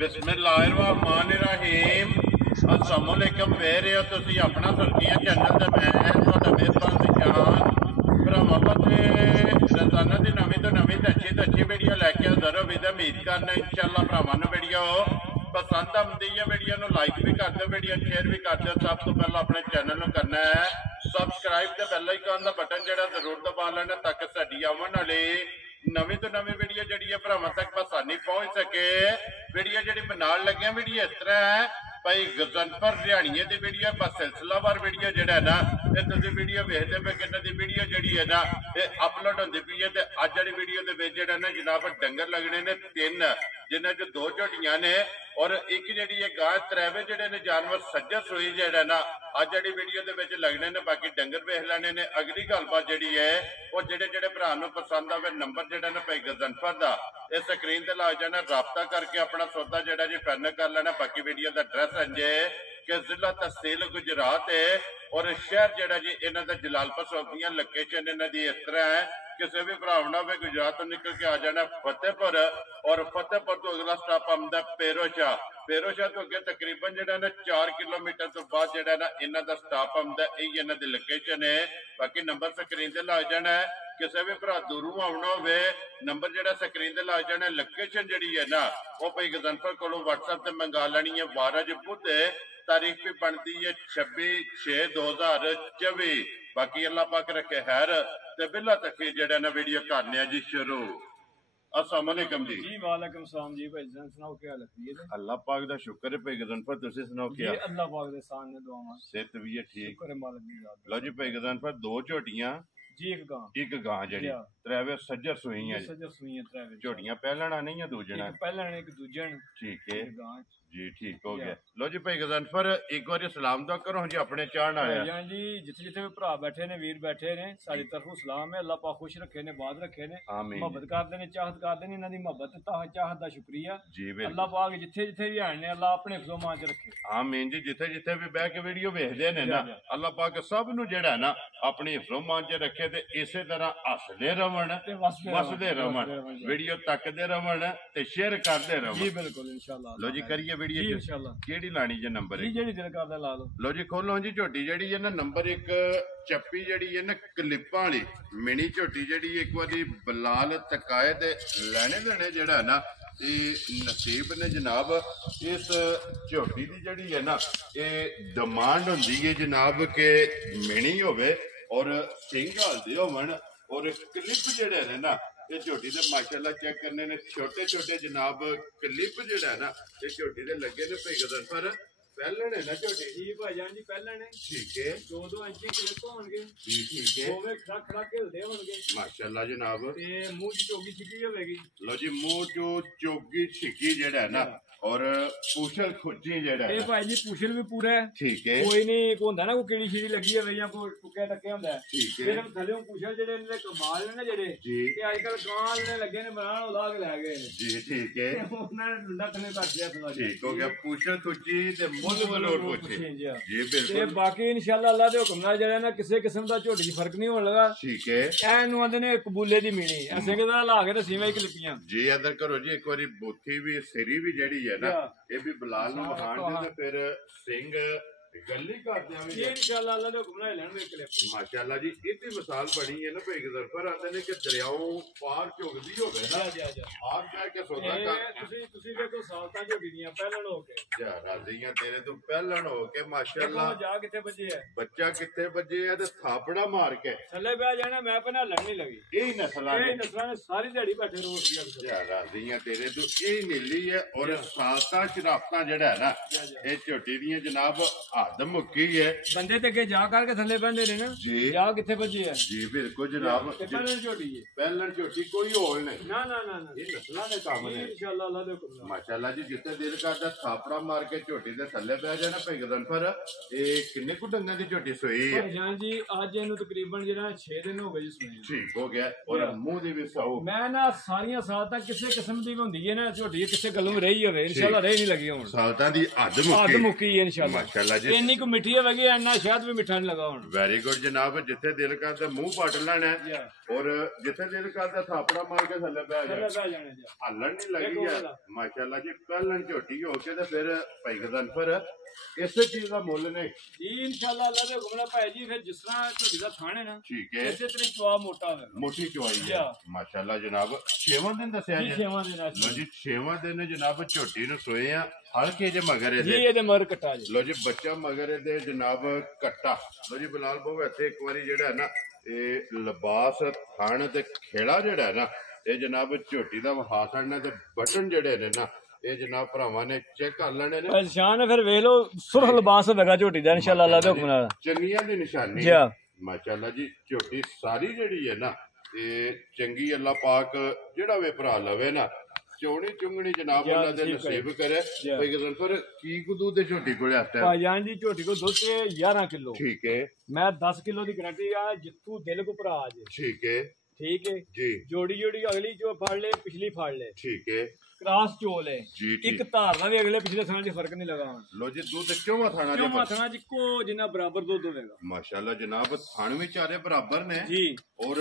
बिस्मिल्लाहिर्रहमानिर्रहीम अस्सलाम वालेकुम वेख रहे हो तुसी अपना सुर्खियां चैनल ते मैं तुहाडा मेहरबान निशान भरावां ते रोजाना दी नवीं तो अच्छी वीडियो लैके हाज़र हो भी उम्मीद करना इंशाअल्लाह भरावां नूं वीडियो पसंद आती है। वीडियो नूं लाइक भी कर दो, वीडियो शेयर भी कर दो। सब तो पहला अपने चैनल नूं करना है सबसक्राइब ते बेल आइकन दा बटन जिहड़ा जरूर दबा लेना ताकि साडी आवन वाली नवी तो नवी वीडियो जी है भरावां तक आसानी पहुंच सके। वीडियो जी बनाने लगे वीडियो इस तरह है भाई गजनफर हरियाणिए की वीडियो बस सिलसिलावार वीडियो जो है ना ये तुम वीडियो वेखते पे कि वीडियो जी है ना ये अपलोड होती पी है। अज वाली वीडियो के ना जनाब डंगर लगने ने 3 जिन्हें जो 2 झोटियां ने और एक जी गां त्रेवे जोड़े ने जानवर सज्जर सूई जो ना अज वाली वीडियो के लगने ने। बाकी डंगर वेख लेने ने। अगली गलबात जी है वो जेडे भरा पसंद आवे नंबर जोड़ा ना भाई गजनफर का इस स्क्रीन से ला जाना, राबता करके अपना सौदा जोड़ा जी फाइनल कर लेना। बाकी वीडियो का एड्रैस है कि जिला तहसील गुजरात है और शहर जोड़ा जी इन्हों का जलालपुर सौंपियां लोकेशन इन्हों की इस तरह है। किसी भी भरा हो गुजरात तो निकल के आ जाना फतेहपुर और फतेहपुर तो अगला स्टॉप आंदा पेरोशाह। पेरोशाह तो अगे तकरीबन जो 4 किलोमीटर तो बाद जो ना इन्हों का स्टॉप आंदा यही इन्हों की लोकेशन है। बाकी नंबर स्क्रीन से लग जाना है। किसी भी भरा दूरों आना हो नंबर जो स्क्रीन से लग जाना। लोकेशन जी है ना वो भाई गजनफर को व्हाट्सएप से मंगा लेनी है। 12 बुध तारीख भी बनती है 26/6/2024। बाकी अल्लाह पाक रखे खैर ते बिल्ला तकफीर जेड़ा ना वीडियो करने जी शुरू। अस्सलाम वालेकुम जी। जी वालेकुम सलाम जी भाई जान सुनाओ क्या हाल है? अल्लाह पाक दा शुक्र है भाई गजनफर तुसी सुनाओ क्या? जी अल्लाह पाक दे सामने दुआवां सेहत भी है ठीक शुक्र है मालिक दी रात। लो जी भाई गजनफर 2 झोटियां जी एक गां जड़ी त्रेवे सज्जर सूईयां त्रेवे झोटियां पहलना नहीं है दूजन एक पहलण एक दूजन ठीक है गां जी ठीक हो गया। लो जी भाई गजनफर एक बार सलाम तो करो जी अपने चाहन आया जी जिथे जिथे भी भरा बैठे ने वीर बैठे ने साडी तरफों सलाम है। अल्लाह पाक खुश रखे ने बाद रखे ने मोहब्बत करदे ने चाहत करदे ने। इन्हां दी मोहब्बत चाहत दा शुक्रिया जी। अल्लाह पाक जिथे जिथे भी आने अल्लाह अपने हिफ्ज़ो-मान च रखे आमीन जी। जिथे जिथे भी बैठ के वीडियो वेखदे ने ना अल्लाह पाक सब नूं जेड़ा ना अपने हिफ्ज़ो-मान च रखे ते इसे तरह हसदे रहण ते वसदे रहण वीडियो तकदे रहण ते शेयर करदे रहण जी बिल्कुल इंशाअल्लाह। लो जी करिए वीडियो जी इंशाअल्लाह। केड़ी लानी जे नंबर जी जेड़ी दिल करदा ला लो। लो जी खोलो जी झोटी जेड़ी है ना नंबर 1 चप्पी जेड़ी है ना क्लिपां वाली मिनी झोटी जेड़ी एक बारी बलाल तकाए ते लेने देने जेड़ा ना ये नसीब ने जनाब। इस झोटी की जड़ी है ना ये डिमांड होंदी है जनाब के मिनी होवे और सिंग हल्दे होवन और क्लिप जेड़े ने ना ये झोटी दे माशाल्लाह चेक करने ने छोटे छोटे जनाब क्लिप जेड़ा है ना ये झोटी दे लगे ने भाई गजनफर पहलण है ना झोटी जी भाईजान जी पहलण है ठीक है 2-2 इंच क्लिप होणगे जी ठीक है होवे खड़ा खड़ा खेलदे होणगे माशाल्लाह जनाब। ते मुंह च चोगी छिकी होवेगी। लो जी मुंह जो चोगी छिकी जेड़ा है ना और पूछल खुची जेड़ा है भाई जी पूछल भी पूरा है ठीक है। कोई नहीं को होंदा ना कोई कीड़ी शीड़ी लगी है या कोई टुके टके होंदा है ठीक है। फिर हम थल्लेों पूछल जेड़े ने कमाल ने जेड़े जी ते आजकल गां ने लगे ने बनान ला के ले गए जी ठीक है। उन्होंने डंडा थने कर दिया थोड़ा ठीक हो गया पूछल खुची ते मुल बलोर पूछे जी बिल्कुल। ते बाकी इंशाल्लाह अल्लाह दे हुक्म नाल जेड़ा ना किसी किस्म दा झोटी च फर्क नहीं होने लगा ठीक है। एनु आंदे ने कबूले दी मीणी ऐसे के दा ला के ते सीवे क्लिपियां जी इधर करो जी एक बारी बोथी भी सिरी भी जेड़ी है ना ये भी बलाल नूं वखाण दे ते फिर सिंह गल्ली कर दियां ये इंशाल्लाह अल्लाह दे हुक्म नाल लेणगे क्लिप माशाल्लाह जी। इतनी मिसाल बनी है ना भाई गजनफर आते ने कि दरियाओं पार झुकदी होवे ना आप कह के सौदा कर तुसी देखो सालतां झोटी दियां पहलण हो के जा राज़ियां तेरे तो पहलण हो के माशाल्लाह जा किथे बजे है बच्चा किथे बजे है ते थापड़ा मार के थल्ले बैठ जाना मैं पना लड़नी लगी यही नस्लां ने सारी दिहाड़ी बैठे रोज जा राज़ियां तेरे तो यही नीली है और सालतां शराफतां जेड़ा है ना ये झोटी दियां जनाब हद मुक्की है। बंदे ते जा करके थल्ले बंदे ने ना जी जा किथे बजे है जी बिल्कुल जनाब। पहलण झोटी है पहलण झोटी कोई होल नहीं ना ना ना ना ये नस्लां दे काम है इंशाल्लाह अल्लाह दे हुक्म माशाल्लाह जी। जिथे दिल करदा थापड़ा मार के झोटी दे थल्ले पै जाना भाई गजनफर। ये किन्ने कु डंगां दी झोटी सोई है जान जी आज इनु तकरीबन जेड़ा 6 दिन हो गए जी सोई ठीक हो गया और मुंह दी भी सौ मैं ना सारियां सालतां किसी किस्म दी होंदी है ना झोटी किसी गल्लों रही होवे इंशाल्लाह रही नहीं लगी हुन सालतां दी हद मुक्की है इंशाल्लाह माशाल्लाह जी। ਇੰਨੀ ਕੁ ਮਿੱਠੀ ਹੋਵੇਗੀ, ਇੰਨਾ ਸ਼ਾਇਦ ਵੀ ਮਿੱਠਾ ਨਹੀਂ ਲਗਾ ਹੁਣ। ਵੈਰੀ ਗੁੱਡ ਜਨਾਬ, ਜਿੱਥੇ ਦਿਲ ਕਰਦਾ ਮੂੰਹ ਪੱਟ ਲੈਣਾ ਔਰ ਜਿੱਥੇ ਦਿਲ ਕਰਦਾ ਥਾਪੜਾ ਮਾਰ ਕੇ ਥੱਲੇ ਬਹਿ ਜਾਣਾ, ਹੱਲਣ ਨਹੀਂ ਲੱਗੀ ਹੈ। ਮਾਸ਼ਾਅੱਲਾ ਜੀ, ਪਹਿਲਣ ਝੋਟੀ ਹੋ ਕੇ ਤੇ ਫਿਰ ਭਾਈ ਗਜ਼ਨਫਰ ਇਸੇ ਚੀਜ਼ ਦਾ ਮੁੱਲ ਨੇ ਜੀ ਇਨਸ਼ਾਅੱਲਾ। ਅੱਲਾ ਦੇ ਹੁਕਮ ਨਾਲ ਭਾਈ ਜੀ, ਫਿਰ ਜਿਸ ਤਰ੍ਹਾਂ ਝੋਟੀ ਦਾ ਥਾਣ ਹੈ ਨਾ, ਠੀਕ ਹੈ, ਇਸੇ ਤਰ੍ਹਾਂ ਚਵਾ ਮੋਟਾ ਹੋਵੇ, ਮੋਟੀ ਚਵਾਈ ਹੈ ਮਾਸ਼ਾਅੱਲਾ ਜਨਾਬ। 6ਵਾਂ ਦਿਨ ਦੱਸਿਆ ਜੀ, 6ਵਾਂ ਦਿਨ। ਲੋ ਜੀ 6ਵਾਂ ਦਿਨ ਜਨਾਬ ਝੋਟੀ ਨੂੰ ਸੋਏ ਆ, ਹਲਕੇ ਜੇ ਮਗਰ ਇਹਦੇ ਮਗਰ ਕੱਟਾ ਜੀ। ਲੋ ਜੀ ਬੱਚਾ ਮਗਰ ਇਹਦੇ ਜਨਾਬ ਕੱਟਾ। ਲੋ ਜੀ ਬਲਾਲ ਬਾਬੂ ਇੱਥੇ ਇੱਕ ਵਾਰੀ ਜਿਹੜਾ ਨਾ ਇਹ ਲਿਬਾਸ ਥਣ ਤੇ ਖੇੜਾ ਜਿਹੜਾ ਨਾ ਇਹ ਜਨਾਬ ਝੋਟੀ ਦਾ ਵਹਾ ਛੱਡਣਾ ਤੇ ਬਟਨ ਜਿਹੜੇ ਨੇ ਨਾ ਇਹ ਜਨਾਬ ਭਰਾਵਾਂ ਨੇ ਚੈੱਕ ਕਰ ਲੈਣੇ ਨੇ। ਨਿਸ਼ਾਨ ਫਿਰ ਵੇਖ ਲਓ, ਸੁਰਖ ਲਿਬਾਸ ਹੋਵੇਗਾ ਝੋਟੀ ਦਾ ਇਨਸ਼ਾਅੱਲਾ ਅੱਲਾ ਦੇ ਹੁਕਮ ਨਾਲ। ਚੰਗੀਆਂ ਦੀ ਨਿਸ਼ਾਨੀ ਮਾਸ਼ਾਅੱਲਾ ਜੀ। ਝੋਟੀ ਸਾਰੀ ਜਿਹੜੀ ਹੈ ਨਾ ਇਹ ਚੰਗੀ, ਅੱਲਾ ਪਾਕ ਜਿਹੜਾ ਵੇ ਭਰਾ ਲਵੇ ਨਾ ਚੋਣੀ ਚੁੰਗਣੀ ਜਨਾਬ ਉਹਨਾਂ ਦੇ ਨਸੀਬ ਕਰੇ। ਭਾਈ ਗਜ਼ਨਫਰ ਕੀ ਦੁੱਧ ਦੇ ਝੋਟੀ ਕੋਲ ਆਤਾ ਹੈ? ਭਾਈਜਾਨ ਜੀ ਝੋਟੀ ਕੋ ਦੁੱਧ 11 ਕਿਲੋ। ਠੀਕ ਹੈ, ਮੈਂ 10 ਕਿਲੋ ਦੀ ਗਰੰਟੀ ਆ, ਜਿੱਤੂ ਦਿਲ ਕੋ ਭਰਾ ਆ ਜੇ। ਠੀਕ ਹੈ, ਠੀਕ ਹੈ ਜੀ। ਜੋੜੀ ਅਗਲੀ ਜੋ ਫੜ ਲੈ, ਪਿਛਲੀ ਫੜ ਲੈ, ਠੀਕ ਹੈ, ਕ੍ਰਾਸ ਚੋਲ ਹੈ, ਇੱਕ ਧਾਰਨਾ ਵੀ ਅਗਲੇ ਪਿਛਲੇ ਥਾਂ 'ਚ ਫਰਕ ਨਹੀਂ ਲਗਾ। ਲੋ ਜੀ ਦੁੱਧ ਕਿਉਂ ਥਾਣਾ ਜੀ? ਕਿਉਂ ਥਾਣਾ ਜੀ ਕੋ ਜਿੰਨਾ ਬਰਾਬਰ ਦੁੱਧ ਹੋਵੇਗਾ ਮਾਸ਼ਾਅੱਲਾ ਜਨਾਬ। ਥਾਣ ਵੀ ਚਾਰੇ ਬਰਾਬਰ ਨੇ ਜੀ ਔਰ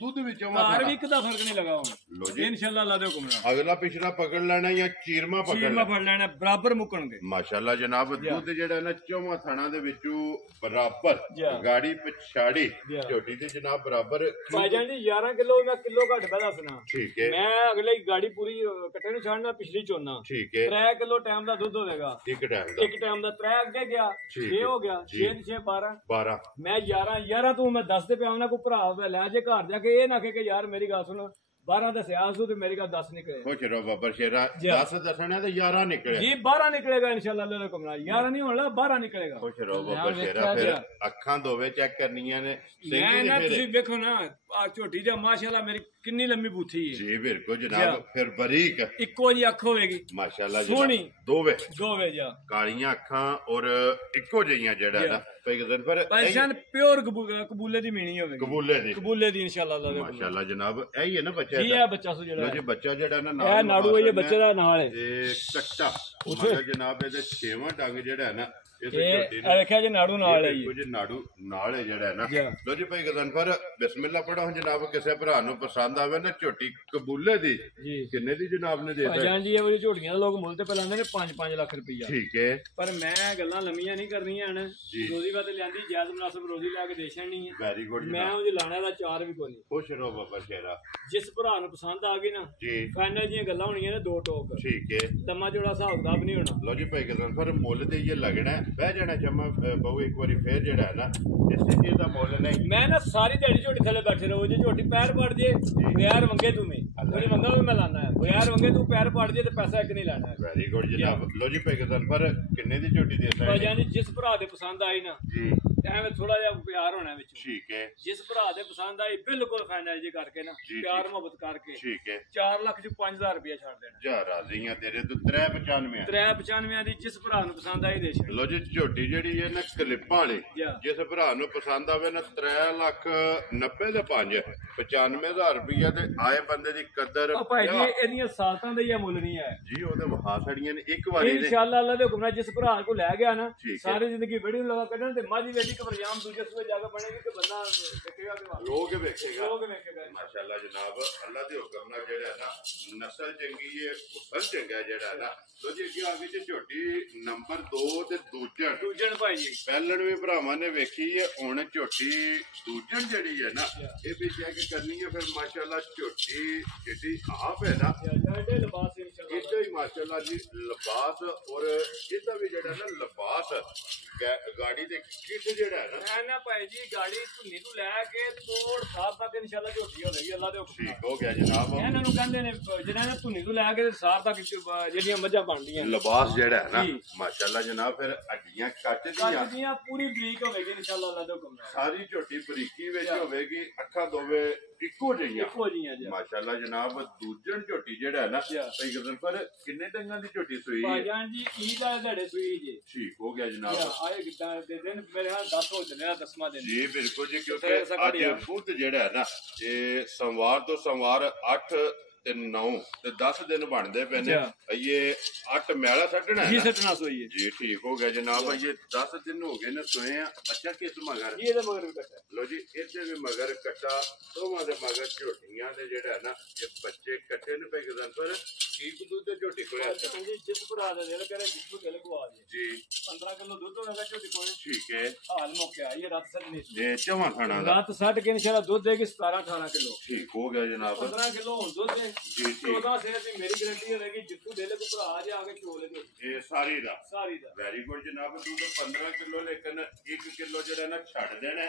ਦੁੱਧ ਵਿੱਚ ਧਾਰ ਵੀ ਇੱਕ ਦਾ ਫਰਕ ਨਹੀਂ ਲਗਾ। ਲੋ ਜੀ ਇਨਸ਼ਾਅੱਲਾ ਅੱਲਾ ਦੇ ਹੁਕਮ ਨਾਲ ਅਗਲਾ ਪਿਛਲਾ ਪਕੜ ਲੈਣਾ ਜਾਂ ਚੀਰਮਾ ਫੜ ਲੈਣਾ, ਬਰਾਬਰ ਮੁੱਕਣਗੇ ਮਾਸ਼ਾਅੱਲਾ ਜਨਾਬ। ਦੁੱਧ ਜਿਹੜਾ ਨਾ ਚੌਵਾਂ ਥਾਣਾ ਦੇ ਵਿੱਚੋਂ ਬਰਾਬਰ, ਗਾੜੀ ਪਿਛਾੜੀ ਝੋਟੀ ਤੇ ਜਨਾਬ ਬਰਾਬਰ। ਭਾਈਜਾਨ ਜੀ 11 ਕਿਲੋ ਮੈਂ ਕਿਲੋ ਘੱਟ ਪੈ ਦੱਸਣਾ। ਠੀਕ ਹੈ, ਮੈਂ ਅਗਲੇ ਗਾੜੀ ਪੂਰੀ ਕੱਟੇ ਨੂੰ ਛੱਡਣਾ, ਪਿਛਲੀ ਚੋਨਾ। ਠੀਕ ਹੈ, 3 ਕਿਲੋ ਟਾਈਮ ਦਾ ਦੁੱਧ ਹੋਵੇਗਾ ਇੱਕ ਟਾਈਮ ਦਾ। 3 ਅੱਗੇ ਗਿਆ, 6 ਹੋ ਗਿਆ, 6 6 12। ਮੈਂ 11 ਤੂੰ ਮੈਂ ਦੱਸਦੇ ਪਿਆ ਉਹਨਾਂ ਕੋ ਭਰਾ ਲੈ ਜੇ ਘਰ ਜਾ ਕੇ ਇਹ ਨਾ ਕਿ ਯਾਰ ਮੇਰੀ ਗੱਲ ਸੁਣ 12 ਦੱਸਿਆ ਸੂ ਤੇ ਮੇਰੀ ਗੱਲ 10 ਨਿਕਲੇ। ਖੁਸ਼ ਰਹੋ ਬਾਬਰ ਸ਼ੇਰਾ, 10 ਦੱਸਣਾ ਤੇ 11 ਨਿਕਲੇ ਜੀ। 12 ਨਿਕਲੇਗਾ ਇਨਸ਼ਾਅੱਲਾ ਅੱਲਾ ਦੇ ਹੁਕਮ ਨਾਲ। 11 ਨਹੀਂ ਹੋਣਾ, 12 ਨਿਕਲੇਗਾ। ਖੁਸ਼ ਰਹੋ ਬਾਬਰ ਸ਼ੇਰਾ। ਫਿਰ ਅੱਖਾਂ ਦੋਵੇਂ ਚੈੱਕ ਕਰਨੀਆਂ ਨੇ। ਤੁਸੀਂ ਵੇਖੋ ਨਾ ਆ ਝੋਟੀ ਦਾ ਮਾਸ਼ਾਅੱਲਾ ਮੇਰੀ ਕਿੰਨੀ ਲੰਮੀ ਬੂਥੀ ਹੈ ਜੀ। ਬਿਲਕੁਲ ਜਨਾਬ, ਫਿਰ ਬਰੀਕ ਇੱਕੋ ਜੀ ਅੱਖ ਹੋਵੇਗੀ ਮਾਸ਼ਾਅੱਲਾ ਜੀ, ਸੋਹਣੀ ਦੋਵੇਂ ਜਾ ਕਾਲੀਆਂ ਅੱਖਾਂ ਔਰ ਇੱਕੋ ਜਿਹੀਆਂ ਜਿਹੜਾ ਨਾ ਪੈਸ਼ਨ ਪਿਓਰ ਕਬੂਲੇ ਦੀ ਮੀਣੀ ਹੋਵੇਗੀ। ਕਬੂਲੇ ਦੀ ਇਨਸ਼ਾਅੱਲਾ ਅੱਲਾ ਦੇ ਮਾਸ਼ਾਅੱਲਾ ਜਨਾਬ। ਇਹੀ ਹੈ ਨਾ ਬੱਚਾ ਜੀ, ਇਹ ਬੱਚਾ ਸੋ ਜਿਹੜਾ ਜੀ ਬੱਚਾ ਜਿਹੜਾ ਨਾ ਇਹ ਨਾੜੂ ਇਹ ਬੱਚੇ ਦਾ ਨਾਲ ਹੈ ਇਹ ਕੱਟਾ ਮਗਰ ਜਨਾਬ। ਇਹਦੇ 6ਵਾਂ ਡੰਗ ਜਿਹੜਾ ਨਾ ਵੇਖਿਆ ਜੀ ਨਾੜੂ ਨਾਲ ਹੈ ਜੀ, ਨਾੜੂ ਨਾਲ ਹੈ ਜਿਹੜਾ ਨਾ। ਲੋ ਜੀ ਭਾਈ ਗਜ਼ਨਫਰ ਬਿਸਮਿਲ੍ਲਾ ਪੜੋ ਜਨਾਬ। ਕਿਸੇ ਭਰਾ ਨੂੰ ਪਸੰਦ ਆਵੇ ਨਾ ਝੋਟੀ ਕਬੂਲੇ ਦੀ ਕਿੰਨੇ ਦੀ ਜਨਾਬ ਨੇ ਦੇਤਾ? ਭਾਈਜਾਨ ਜੀ ਇਹ ਵਾਲੀ ਝੋਟੀਆਂ ਦਾ ਲੋਕ ਮੁੱਲ ਤੇ ਪਲਾਉਂਦੇ ਨੇ 5-5 ਲੱਖ ਰੁਪਈਆ। ਠੀਕ ਹੈ, ਪਰ ਮੈਂ ਗੱਲਾਂ ਲੰਮੀਆਂ ਨਹੀਂ ਕਰਨੀਆਂ ਹਨ। ਰੋਜ਼ੀ ਵਾਤੇ ਲਿਆਂਦੀ ਜਾਇਜ਼ ਮੁਨਾਸਬ ਰੋਜ਼ੀ ਲੈ ਕੇ ਦੇਸ਼ਣ ਨਹੀਂ ਹੈ। Very good. ਮੈਂ ਉਹਦੀ ਲਾਣੇ ਦਾ ਚਾਰ ਵੀ ਕੋਈ ਨਹੀਂ। ਖੁਸ਼ ਰਹੋ ਬਾਬਾ ਸ਼ੇਰਾ। ਜਿਸ ਭਰਾ ਨੂੰ ਪਸੰਦ ਆ ਗਈ ਨਾ ਜੀ, ਫਾਈਨਲ ਦੀਆਂ ਗੱਲਾਂ ਹੋਣੀਆਂ ਨੇ 2 ਟੋਕ। ਠੀਕ ਹੈ, ਲੰਮਾ ਜੋੜਾ ਹਿਸਾਬ ਕਿਤਾਬ ਨਹੀਂ ਹੋਣਾ। ਲੋ ਜੀ ਭਾਈ ਗਜ਼ਨਫਰ ਮੁੱਲ ਤੇ ਇਹ ਲੱਗਣਾ ਬਹਿ ਜਾਣਾ ਜਮਾ ਬਹੁ ਇੱਕ ਵਾਰੀ ਫੇਰ ਜਿਹੜਾ ਹੈ ਨਾ ਇਸੇ ਚੀਜ਼ ਦਾ ਮੁੱਲ ਨਹੀਂ। ਮੈਂ ਨਾ ਸਾਰੀ ਦਿਹਾੜੀ ਝੋਟੀ ਥੱਲੇ ਬੈਠੇ ਰਹੋ ਜੀ। ਝੋਟੀ ਪੈਰ ਪੜ ਜੇ ਬਗੈਰ ਮੰਗੇ ਤੂੰ ਮੇਰੀ ਮੰਗਾ ਵੀ ਮੈਂ ਲਾਣਾ ਹੈ। ਬਗੈਰ ਮੰਗੇ ਤੂੰ ਪੈਰ ਪੜ ਜੇ ਤੇ ਪੈਸਾ ਇੱਕ ਨਹੀਂ ਲੈਣਾ। ਵੈਰੀ ਗੁੱਡ ਜਨਾਬ। ਲੋ ਜੀ ਭਾਈ ਗਜ਼ਨਫਰ ਕਿੰਨੇ ਦੀ ਝੋਟੀ ਦੇ ਸਕਦੇ? ਭਾਈਜਾਨ ਜੀ ਜਿਸ ਭਰਾ ਦੇ ਪਸੰਦ ਆਈ ਨਾ ਜੀ ਐਵੇਂ ਥੋੜਾ ਜਿਹਾ ਪਿਆਰ ਹੋਣਾ ਵਿੱਚ। ਠੀਕ ਹੈ, ਜਿਸ ਭਰਾ ਦੇ ਪਸੰਦ ਆਈ ਬਿਲਕੁਲ ਫਾਈਨਲ ਜੀ ਕਰਕੇ ਨਾ ਪਿਆਰ ਮੁਹੱਬਤ ਕਰਕੇ। ਠੀਕ ਹੈ, 4 ਲੱਖ ਚ 5000 ਰੁਪਇਆ ਛੱਡ ਦੇਣਾ। ਜਾ ਰਾਜ਼ੀਆਂ ਤੇਰੇ ਤੋਂ 395 ਦੀ ਜਿਸ ਭਰਾ ਨੂੰ ਪਸੰਦ ਆਈ ਦੇ ਛੱਡ। ਲੋ ਜੀ ਝੋਟੀ ਜਿਹੜੀ ਹੈ ਨਾ ਕਲਿੱਪਾਂ ਵਾਲੀ ਜਿਸ ਭਰਾ ਨੂੰ ਪਸੰਦ ਆਵੇ ਨਾ 3,90,000 ਦੇ 95,000 ਰੁਪਇਆ ਤੇ ਆਏ ਬੰਦੇ ਦੀ ਕਦਰ। ਭਾਈ ਜੀ ਇਹਦੀਆਂ ਸਾਲਤਾਂ ਦਾ ਹੀ ਮੁੱਲ ਨਹੀਂ ਹੈ ਜੀ। ਉਹਦੇ ਵਹਾ ਛੜੀਆਂ ਨੇ ਇੱਕ ਵਾਰੀ ਇਨਸ਼ਾਅੱਲਾ ਅੱਲਾ ਦੇ ਹੁਕਮ ਨਾਲ ਜਿਸ ਭਰਾ ਕੋ ਲੈ ਗਿਆ ਨਾ ਸਾਰੀ ਜ਼ਿੰਦਗੀ ਵੀਡੀਓ ਲਗਾ ਕੱਢਣ ਤੇ ਮਾਝੀ ਵੇਲੀ ਕਬਰਿਆਮ ਦੂਜੇ ਸੂਏ ਜਾ ਕੇ ਬਣੇਗੀ ਤੇ ਬੰਦਾ ਦੇਖੇਗਾ ਕਿ ਲੋਕ ਵੇਖੇਗਾ ਮਾਸ਼ਾਅੱਲਾ ਜਨਾਬ। ਅੱਲਾ ਦੇ ਹੁਕਮ ਨਾਲ ਜਿਹੜਾ ਨਾ ਨਸਲ ਚੰਗੀ ਹੈ, ਫਲ ਚੰਗਾ ਜਿਹੜਾ ਨਾ। ਲੋ ਜੀ ਅੱਗੇ ਆ ਗਈ ਜੀ ਝੋਟੀ ਨੰਬਰ 2 ਤੇ ਦੂਜਣ ਭਾਈ ਜੀ। ਪਹਿਲਣ ਵੀ ਭਰਾਵਾਂ ਨੇ ਵੇਖੀ ਹੈ, ਹੁਣ ਝੋਟੀ ਦੂਜਣ ਜਿਹੜੀ ਹੈ ਨਾ ਇਹ ਵੀ ਚੈੱਕ ਕਰਨੀ ਹੈ। ਫਿਰ ਮਾਸ਼ਾਅੱਲਾ ਝੋਟੀ ਜਿਹੜੀ ਆਪ ਹੈ ਨਾ ਇਹਦਾ ਹੀ ਮਾਸ਼ਾਅੱਲਾ ਜੀ ਲਿਬਾਸ ਔਰ ਇਹਦਾ ਵੀ ਜਿਹੜਾ ਨਾ ਲਿਬਾਸ ਗਾੜੀ ਦੇ ਕਿੱਟ ਜਿਹੜਾ ਹੈ ਨਾ ਭਾਈ ਜੀ ਗਾੜੀ ਧੁੰਨੀ ਤੋਂ ਲੈ ਕੇ ਤੋੜ ਸਾਹ ਤੱਕ ਇਨਸ਼ਾਅੱਲਾ ਝੋਟੀ ਹੋਵੇਗੀ ਅੱਲਾ ਦੇ ਹੁਕਮ ਨਾਲ। ਠੀਕ ਹੋ ਗਿਆ ਜਨਾਬ। ਇਹਨਾਂ ਨੂੰ ਕਹਿੰਦੇ ਨੇ ਜਿਹੜਾ ਨਾ ਧੁੰਨੀ ਤੋਂ ਲੈ ਕੇ ਸਾਹ ਤੱਕ ਜਿਹੜੀਆਂ ਮੱਝਾਂ ਬਣਦੀਆਂ ਲਿਬਾਸ ਜਿਹੜਾ ਹੈ ਨਾ ਮਾਸ਼ਾਅੱਲਾ ਜਨਾਬ। ਫਿਰ ਹੱਡੀਆਂ ਕੱਟ ਦੀਆਂ ਪੂਰੀ ਬਰੀਕ ਹੋਵੇਗੀ ਇਨਸ਼ਾਅੱਲਾ ਅੱਲਾ ਦੇ ਹੁਕਮ ਨਾਲ। ਸਾਰੀ ਝੋਟੀ ਬਰੀਕੀ ਵਿੱਚ ਹੋਵੇਗੀ, ਅੱਖਾਂ ਦੋਵੇਂ ਇੱਕੋ ਜਿਹੀਆਂ ਮਾਸ਼ਾਅੱਲਾ ਜਨਾਬ। ਦੂਜਣ ਝੋਟੀ ਜਿਹੜਾ ਹੈ ਨਾ ਭਾਈ ਗਜ਼ਨਫਰ ਕਿੰਨੇ ਡੰਗਾਂ ਦੀ ਝੋਟੀ ਸੂਈ ਹੈ? ਭਾਈਜਾਨ ਜੀ ਈਦ ਵਾਲੇ ਦਿਹਾੜੇ ਸੂਈ ਜੀ। ਠੀਕ ਹੋ ਗਿਆ ਜਨਾਬ। ਆਏ ਕਿਦਾਂ ਦੇ ਦਿਨ ਮੇਰੇ ਨਾਲ 10 ਹੋ ਜਨੇ 10ਵਾਂ ਦਿਨ ਜੀ। ਬਿਲਕੁਲ ਜੀ, ਕਿਉਂਕਿ ਅੱਜ ਬੁੱਧ ਜਿਹੜਾ ਹੈ ਨਾ ਇਹ ਸੋਮਵਾਰ ਤੋਂ ਸੋਮਵਾਰ 8 ਤੇ 9 ਤੇ 10 दिन ਬਣਦੇ ਪਏ ਨੇ। ਇਹ 8 ਮੈਲਾ ਛੱਡਣਾ ਜੀ, ਛੱਡਣਾ ਸੋਈ ਹੈ ਜੀ। ਠੀਕ ਹੋ ਗਿਆ ਜਨਾਬ। ਇਹ 10 दिन ਹੋ ਗਏ ਨੇ ਸੋਏ ਆ। ਬੱਚਾ ਕਿਸ ਮਗਰ? ਇਹਦੇ ਮਗਰ ਵੀ ਕੱਟਾ। ਲੋ ਜੀ, ਇਹਦੇ ਵੀ ਮਗਰ ਕੱਟਾ, ਦੋਵਾਂ ਦੇ ਮਗਰ ਝੋਟੀਆਂ ਦੇ ਜਿਹੜਾ ਨਾ ਇਹ ਬੱਚੇ ਕੱਟੇ ਨੇ ਪੈ ਗਏ। ਪਰ ਠੀਕ ਦੁੱਧ ਤੇ ਝੋਟੀ ਕੋਲੇ ਜਿਸ ਭਰਾ ਦੇ ਦਿਲ ਕਰੇ ਜਿੱਥੋਂ ਦਿਲ ਕੋ ਆ ਜੀ 15 ਕਿਲੋ ਦੁੱਧ ਹੋਵੇਗਾ ਝੋਟੀ ਕੋਲੇ। ਠੀਕ ਹੈ। ਹਾਲ ਮੌਕੇ ਆਈ ਹੈ ਰਾਤ ਸੱਜਣੀ ਜੇ ਚਵਾਂ ਖਾਣਾ ਦਾ ਰਾਤ ਸੱਟ ਕੇ ਇਨਸ਼ਾਅੱਲਾ ਦੁੱਧ ਦੇਗੀ 17-18 ਕਿਲੋ। ਠੀਕ ਹੋ ਗਿਆ ਜਨਾਬ। 15 ਕਿਲੋ ਹੁਣ ਦੁੱਧ ਦੇ ਜੀ। 14 ਸਿਰ ਦੀ ਮੇਰੀ ਗਾਰੰਟੀ ਹੋਵੇਗੀ ਜਿੱਥੋਂ ਦਿਲ ਕੋ ਭਰਾ ਜੇ ਆ ਕੇ ਚੋਲੇ ਦੇ ਇਹ ਸਾਰੀ ਦਾ ਵੈਰੀ ਗੁੱਡ ਜਨਾਬ। ਦੁੱਧ 15 ਕਿਲੋ ਲੇਕਿਨ 1 ਕਿਲੋ ਜਿਹੜਾ ਨਾ ਛੱਡ ਦੇਣਾ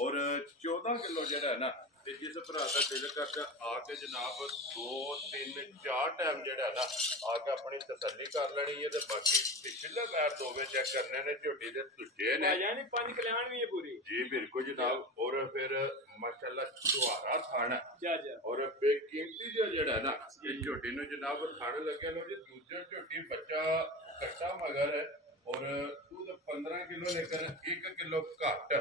ਔਰ 14 ਕਿਲੋ ਜਿਹੜਾ ਨਾ ਤੇ ਜਿਸ ਭਰਾ ਦਾ ਦਿਲ ਕਰਦਾ ਆ ਕੇ ਜਨਾਬ 2 3 4 ਟਾਈਮ ਜਿਹੜਾ ਨਾ ਆ ਕੇ ਆਪਣੀ ਤਸੱਲੀ ਕਰ ਲੈਣੀ ਹੈ। ਤੇ ਬਾਕੀ ਪਿਛਲੇ ਪੈਰ ਦੋਵੇਂ ਚੈੱਕ ਕਰਨੇ ਨੇ। ਝੋਟੀ ਦੇ ਤੁੱਜੇ ਨੇ ਯਾਨੀ 5 ਕਲਿਆਣ ਵੀ ਹੈ ਪੂਰੀ ਜੀ। ਬਿਲਕੁਲ ਜਨਾਬ। ਔਰ ਫਿਰ ਮਾਸ਼ਾਅੱਲਾ ਛੁਹਾਰਾ ਥਣ ਜਾ ਔਰ ਬੇਕੀਮਤੀ ਜਿਹੜਾ ਨਾ ਇਹ ਝੋਟੀ ਨੂੰ ਜਨਾਬ ਥਣ ਲੱਗਿਆ ਲੋ ਜੀ। ਦੂਜਾ ਝੋਟੀ ਬੱਚਾ ਕੱਟਾ ਮਗਰ ਹੈ ਔਰ ਦੁੱਧ 15 ਕਿਲੋ ਲੇਕਿਨ 1 ਕਿਲੋ ਘੱਟ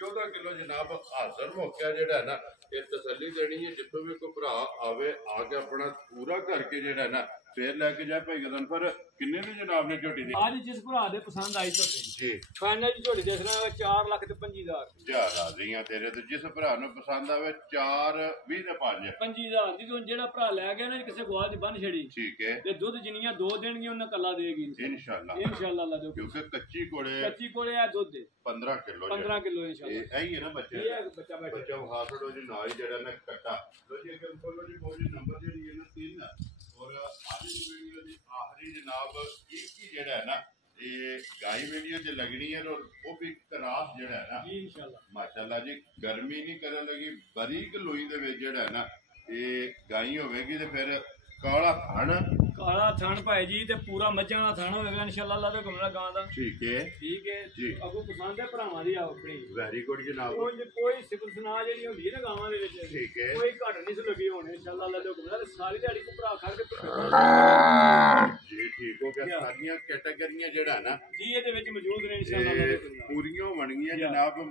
14 ਕਿਲੋ ਜਨਾਬ ਹਾਜ਼ਰ ਮੌਕਿਆ ਜਿਹੜਾ ਨਾ ਇਹ ਤਸੱਲੀ ਦੇਣੀ ਹੈ। ਜਿੱਥੋਂ ਵੀ ਕੋਈ ਭਰਾ ਆਵੇ ਆ ਕੇ ਆਪਣਾ ਪੂਰਾ ਕਰਕੇ ਜਿਹੜਾ ਨਾ ਫੇਰ ਲੈ ਕੇ ਜਾ ਭਾਈ ਗਦਨ। ਪਰ ਕਿੰਨੇ ਦੀ ਜਨਾਬ ਨੇ ਝੋਟੀ ਦੀ? ਅੱਜ ਜਿਸ ਭਰਾ ਦੇ ਪਸੰਦ ਆਈ ਝੋਟੀ ਜੀ ਫਾਈਨਲ ਦੀ ਝੋਟੀ ਦੇਖਣਾ 4,25,000 ਜਾ ਰਾਜ਼ੀ ਆ ਤੇਰੇ ਤੇ। ਜਿਸ ਭਰਾ ਨੂੰ ਪਸੰਦ ਆਵੇ 4 20 ਤੇ 5 25,000 ਦੀ ਤੋਂ ਜਿਹੜਾ ਭਰਾ ਲੈ ਗਿਆ ਨਾ ਕਿਸੇ ਗਵਾਲ ਦੀ ਬੰਨ ਛੜੀ ਠੀਕ ਹੈ ਤੇ ਦੁੱਧ ਜਿੰਨੀਆਂ 2 ਦੇਣਗੇ ਉਹਨਾਂ ਕੱਲਾ ਦੇਗੀ ਇਨਸ਼ਾਅੱਲਾ ਅੱਲਾਹ ਦੇ ਕਿਉਂਕਿ ਕੱਚੀ ਕੋਲੇ ਆ ਦੁੱਧ ਦੇ 15 ਕਿਲੋ ਇਨਸ਼ਾਅੱਲਾ। ਇਹ ਹੀ ਹੈ ਨਾ ਬੱਚਾ। ਇਹ ਬੱਚਾ ਬੈਠਾ ਬੱਚਾ ਹਾਸੜੋ ਜੀ ਨਾਲ ਜਿਹੜਾ ਨਾ ਕੱਟਾ ਲੋ ਜੀ। ਅੱਗੇ ਬੋਲੋ ਜੀ ਮੋਜੀ ਨੰਬਰ ਜਿਹੜੀ ਹੈ ਨਾ 3 ਔਰ ਅੱਜ ਦੀ ਵੀਡੀਓ ਦੀ ਆਖਰੀ ਜਨਾਬ ਕੀ ਜਿਹੜਾ ਹੈ ਨਾ ਇਹ ਗਾਈ ਵੀਡੀਓ 'ਚ ਲੱਗਣੀ ਹੈ ਔਰ ਉਹ ਵੀ ਕਰਾਸ ਜਿਹੜਾ ਹੈ ਨਾ ਜੀ ਇਨਸ਼ਾਅੱਲਾ ਮਾਸ਼ਾਅੱਲਾ ਜੀ। ਗਰਮੀ ਨਹੀਂ ਕਰਨ ਲੱਗੀ ਬਰੀਕ ਲੋਈ ਦੇ ਵਿੱਚ ਜਿਹੜਾ ਹੈ ਨਾ ਇਹ ਗਾਈ ਹੋਵੇਗੀ ਤੇ ਫਿਰ ਕਾਲਾ ਥਣ ਭਾਈ ਜੀ ਤੇ ਪੂਰਾ ਮੱਝਾਂ ਦਾ ਥਣ ਹੋਵੇਗਾ ਇਨਸ਼ਾਅੱਲਾ। ਅੱਲਾਹ ਦੇ ਗੁਰਨਾ ਗਾਂ ਦਾ ਠੀਕ ਹੈ ਜੀ। ਅੱਗੋਂ ਪਸੰਦ ਹੈ ਭਰਾਵਾਂ ਦੀ ਆਪਣੀ ਵੈਰੀ ਗੁੱਡ ਜਨਾਬ। ਕੋਈ ਸਿਫਤ ਸੁਨਾ ਜਿਹੜੀ ਹੁੰਦੀ ਹੈ ਨਾ ਗਾਵਾਂ ਦੇ ਵਿੱਚ ਠੀਕ ਹੈ ਕੋਈ ਘਟ ਨਹੀਂ ਸੀ ਲੱਗੀ ਹੋਣੀ ਇਨਸ਼ਾਅੱਲਾ। ਅੱਲਾਹ ਦੇ ਹੁਕਮ ਨਾਲ ਸਾਰੀ ਦਿਹਾੜੀ ਕੋ ਭਰਾ ਖੜ ਕੇ ਜੀ ਠੀਕ ਹੋ ਗਿਆ। ਸਾਰੀਆਂ ਕੈਟਾਗਰੀਆਂ ਜਿਹੜਾ ਨਾ ਜੀ ਇਹਦੇ ਵਿੱਚ ਮੌਜੂਦ ਨੇ ਇਨਸ਼ਾਅੱਲਾ। ਪੂਰੀਆਂ ਬਣਗੀਆਂ ਜਨਾਬ।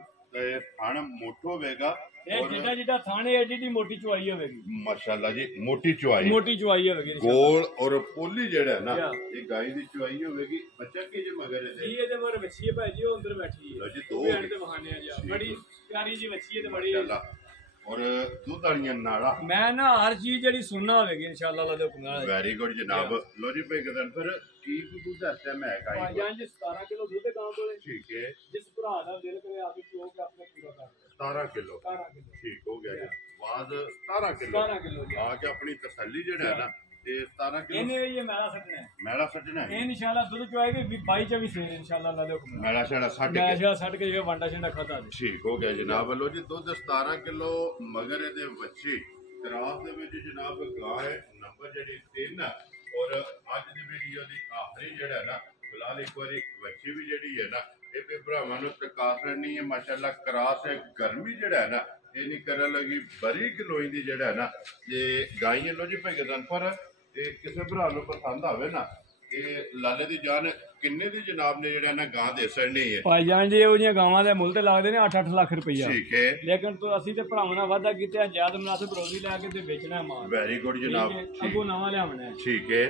ਥਣ ਮੋਟੋ ਹੋਵੇਗਾ ਇਹ ਜਿੱਦਾਂ ਥਾਣੇ ਐਡੀ ਦੀ ਮੋਟੀ ਚੁਆਈ ਹੋਵੇਗੀ ਮਾਸ਼ਾਅੱਲਾ ਜੀ। ਮੋਟੀ ਚੁਆਈ ਹੋਵੇਗੀ ਗੋਲ ਔਰ ਪੋਲੀ ਜਿਹੜਾ ਨਾ ਇਹ ਗਾਈ ਦੀ ਚੁਆਈ ਹੋਵੇਗੀ। ਬੱਚਾ ਕੀ ਜੇ ਮਗਰ ਇਹਦੇ ਮਗਰ ਬੱਚੀ ਹੈ ਭਾਈ ਜੀ। ਉਹ ਅੰਦਰ ਬੈਠੀ ਹੈ ਜੀ। 2 ਐਂਡ ਤੇ ਵਹਾਨੇ ਆ ਜੀ। ਬੜੀ ਪਿਆਰੀ ਜੀ ਬੱਚੀ ਹੈ ਤੇ ਬੜੀ ਔਰ ਦੁੱਧ ਵਾਲੀਆਂ ਨਾੜਾ ਮੈਂ ਨਾ ਹਰ ਚੀਜ਼ ਜਿਹੜੀ ਸੁਣਨਾ ਹੋਵੇਗੀ ਇਨਸ਼ਾਅੱਲਾ ਅੱਲਾਹ ਦੇ ਹੁਕਮ ਨਾਲ। ਵੈਰੀ ਗੁੱਡ ਜਨਾਬ। ਲੋ ਜੀ ਭਾਈ ਗਦਨ ਫਿਰ ਕੀ ਦੁੱਧ ਦੱਸਿਆ ਮੈਂ ਗਾਈ ਭਾਈਜਾਨ ਜੀ 17 ਕਿਲੋ ਦੁੱਧ ਗਾਂ ਕੋਲੇ। ਠੀਕ ਹੈ। ਜਿਸ ਭਰਾ ਦਾ ਦਿਲ ਕਰੇ ਆ ਕੇ ਚੋ ਕੇ ਆਪਣੇ ਪੂਰਾ ਕਰ 17 ਕਿਲੋ ਠੀਕ ਹੋ ਗਿਆ ਜੀ। ਬਾਅਦ 17 ਕਿਲੋ ਆ ਕੇ ਆਪਣੀ ਤਸੱਲੀ ਜਿਹੜਾ ਹੈ ਨਾ ਤੇ 17 ਕਿਲੋ ਇਹਨੇ ਇਹ ਮੈਲਾ ਸੱਟਣਾ ਹੈ ਇਹ ਇਨਸ਼ਾਅੱਲਾ ਦੁੱਧ ਚੁਆਏਗੀ 22-24 ਸੇਰ ਇਨਸ਼ਾਅੱਲਾ ਅੱਲਾਹ ਦੇ ਹੁਕਮ ਨਾਲ। ਮੈਲਾ ਛੜਾ ਸੱਟ ਕੇ ਜਿਵੇਂ ਵਾਂਡਾ ਛਿੰਡਾ ਖਾਦਾ ਠੀਕ ਹੋ ਗਿਆ ਜਨਾਬ। ਵੱਲੋਂ ਜੀ ਦੁੱਧ 17 ਕਿਲੋ ਮਗਰ ਇਹਦੇ ਬੱਚੇ ਕਰਾਸ ਦੇ ਵਿੱਚ ਜਨਾਬ ਗਾਂ ਹੈ ਨੰਬਰ ਜਿਹੜੀ 3 ਔਰ ਅੱਜ ਦੀ ਵੀਡੀਓ ਦੀ ਆਖਰੀ ਜਿਹੜਾ ਨਾ ਫਿਲਹਾਲ ਇੱਕ ਵਾਰੀ ਬੱਚੀ ਵੀ ਜਿਹੜੀ ਹੈ ਨਾ ਇਹ ਵੀ ਭਰਾਵਾਂ ਨੂੰ ਤਕਾਸ ਕਰਨੀ ਹੈ ਮਾਸ਼ਾਅੱਲਾ। ਕਰਾਸ ਹੈ ਗਰਮੀ ਜਿਹੜਾ ਹੈ ਨਾ ਇਹ ਨਹੀਂ ਕਰਨ ਲੱਗੀ ਬਰੀਕ ਲੋਈ ਦੀ ਜਿਹੜਾ ਹੈ ਨਾ ਇਹ ਗਾਈ ਲੋ ਜੀ ਭਾਈ ਗਦਨ। ਪਰ ਇਹ ਕਿਸੇ ਭਰਾ ਨੂੰ ਪਸੰਦ ਆਵੇ ਨਾ ਇਹ ਲਾਲੇ ਦੀ ਜਾਨ ਕਿੰਨੇ ਦੀ ਜਨਾਬ ਨੇ ਜਿਹੜਾ ਨਾ ਗਾਂ ਦੇ ਸੜਨੀ ਹੈ ਭਾਈਜਾਨ ਜੀ। ਉਹ ਜੀਆਂ ਗਾਵਾਂ ਦੇ ਮੁੱਲ ਤੇ ਲੱਗਦੇ ਨੇ 8-8 ਲੱਖ ਰੁਪਈਆ। ਠੀਕ ਹੈ। ਲੇਕਿਨ ਅਸੀਂ ਤੇ ਭਰਾਵਾਂ ਨਾਲ ਵਾਅਦਾ ਕੀਤਾ ਜਾਇਜ਼ ਮੁਨਾਸਿਬ ਰੋਜ਼ੀ ਲੈ ਕੇ ਤੇ ਵੇਚਣਾ ਮਾਲ। ਵੈਰੀ ਗੁੱਡ ਜਨਾਬ। ਅੱਗੋਂ ਨਵਾਂ ਲਿਆਉਣਾ ਠੀਕ ਹੈ।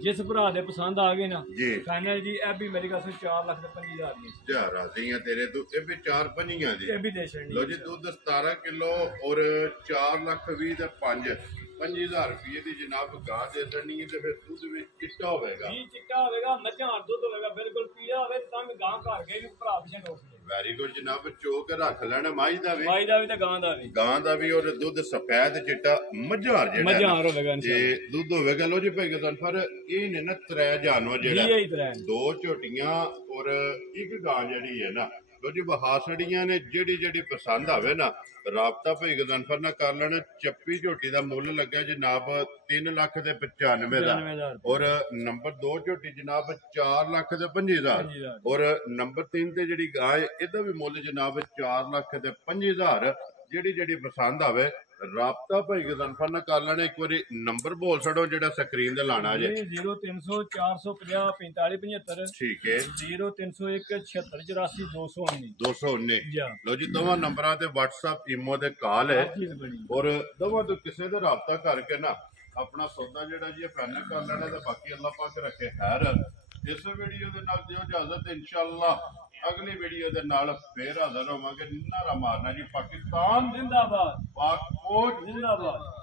ਜਿਸ ਭਰਾ ਦੇ ਪਸੰਦ ਆ ਗਏ ਨਾ ਜੀ ਫਾਈਨਲ ਜੀ ਇਹ ਵੀ ਮੇਰੀ ਗੱਲ 4,25,000 ਦੀ ਜਾ ਰਾਜ਼ੀ ਆ ਤੇਰੇ ਤੋਂ। ਇਹ ਵੀ 4-5 ਦੀ ਇਹ ਵੀ ਦੇ ਛੜਨੀ ਲੋ ਜੀ। ਦੁੱਧ 17 ਕਿਲੋ ਔਰ 4,20,000 ਤੇ 5,000 ਰੁਪਏ ਦੀ ਜਨਾਬ ਗਾਂ ਦੇ ਦੇਣੀ ਹੈ ਤੇ ਫਿਰ ਦੁੱਧ ਵੀ ਚਿੱਟਾ ਹੋਵੇਗਾ ਜੀ। ਚਿੱਟਾ ਹੋਵੇਗਾ ਮੱਝਾਂ ਦੁੱਧ ਹੋਵੇਗਾ ਬਿਲਕੁਲ ਪੀਲਾ ਹੋਵੇ ਤਾਂ ਵੀ ਗਾਂ ਘਰ ਕੇ ਵੀ ਭਰਾ ਪਿਛੇ ਟੋਕ ਦੇ। ਵੈਰੀ ਗੁੱਡ ਜਨਾਬ। ਚੋਕ ਰੱਖ ਲੈਣਾ ਮਾਈ ਦਾ ਵੀ ਤੇ ਗਾਂ ਦਾ ਵੀ ਔਰ ਦੁੱਧ ਸਫੈਦ ਚਿੱਟਾ ਮੱਝਾਰ ਜਿਹੜਾ ਹੋਵੇਗਾ ਤੇ ਦੁੱਧ ਹੋਵੇਗਾ। ਲੋ ਜੀ ਭਾਈ ਗਦਨ। ਪਰ ਇਹ ਨੇ ਨਾ 3 ਜਾਨਵਰ ਜਿਹੜਾ 2 ਝੋਟੀਆਂ ਔਰ 1 ਗਾਂ ਜਿਹੜੀ ਹੈ ਨਾ ਲੋ ਜੀ ਬਹਾਸੜੀਆਂ ਨੇ। ਜਿਹੜੀ ਪਸੰਦ ਆਵੇ ਨਾ ਰਾਬਤਾ ਭਾਈ ਗਦਨਫਰ ਨਾਲ ਕਰ ਲੈਣਾ। ਚੱਪੀ ਝੋਟੀ ਦਾ ਮੁੱਲ ਲੱਗਿਆ ਜਨਾਬ 3,95,000 ਦਾ ਔਰ ਨੰਬਰ 2 ਝੋਟੀ ਜਨਾਬ 4,25,000 ਔਰ ਨੰਬਰ 3 ਤੇ ਜਿਹੜੀ ਗਾਂ ਇਹਦਾ ਵੀ ਮੁੱਲ ਜਨਾਬ 4,05,000। ਜਿਹੜੀ ਪਸੰਦ ਆਵੇ ਰਾਬਤਾ ਭਾਈ ਗਦਨਫਰ ਨਾਲ ਕਰ ਲੈਣਾ। ਇੱਕ ਵਾਰੀ ਨੰਬਰ ਬੋਲ ਛੜੋ ਜਿਹੜਾ ਸਕਰੀਨ ਤੇ ਲਾਣਾ ਜੇ 0300 450 4575। ਠੀਕ ਹੈ। 0301 7684 219 ਲੋ ਜੀ। ਦੋਵਾਂ ਨੰਬਰਾਂ ਤੇ WhatsApp ਈਮੋ ਤੇ ਕਾਲ ਹੈ ਔਰ ਦੋਵਾਂ ਤੋਂ ਕਿਸੇ ਦਾ ਰਾਬਤਾ ਕਰਕੇ ਨਾ ਆਪਣਾ ਸੌਦਾ ਜਿਹੜਾ ਜੀ ਫਾਈਨਲ ਕਰ ਲੈਣਾ ਤੇ ਬਾਕੀ ਅੱਲਾਹ ਪਾਕ ਰੱਖੇ ਖੈਰ। ਇਸ ਵੀਡੀਓ ਦੇ ਨਾਲ ਦਿਓ ਇਜਾਜ਼ਤ, ਇਨਸ਼ਾਅੱਲਾ ਅਗਲੀ ਵੀਡੀਓ ਦੇ ਨਾਲ ਫੇਰ ਹਾਜ਼ਰ ਹੋਵਾਂਗੇ। ਨਾਰਾ ਮਾਰਨਾ ਜੀ ਪਾਕਿਸਤਾਨ ਜਿੰਦਾਬਾਦ, ਪਾਕ ਫੌਜ ਜਿੰਦਾਬਾਦ।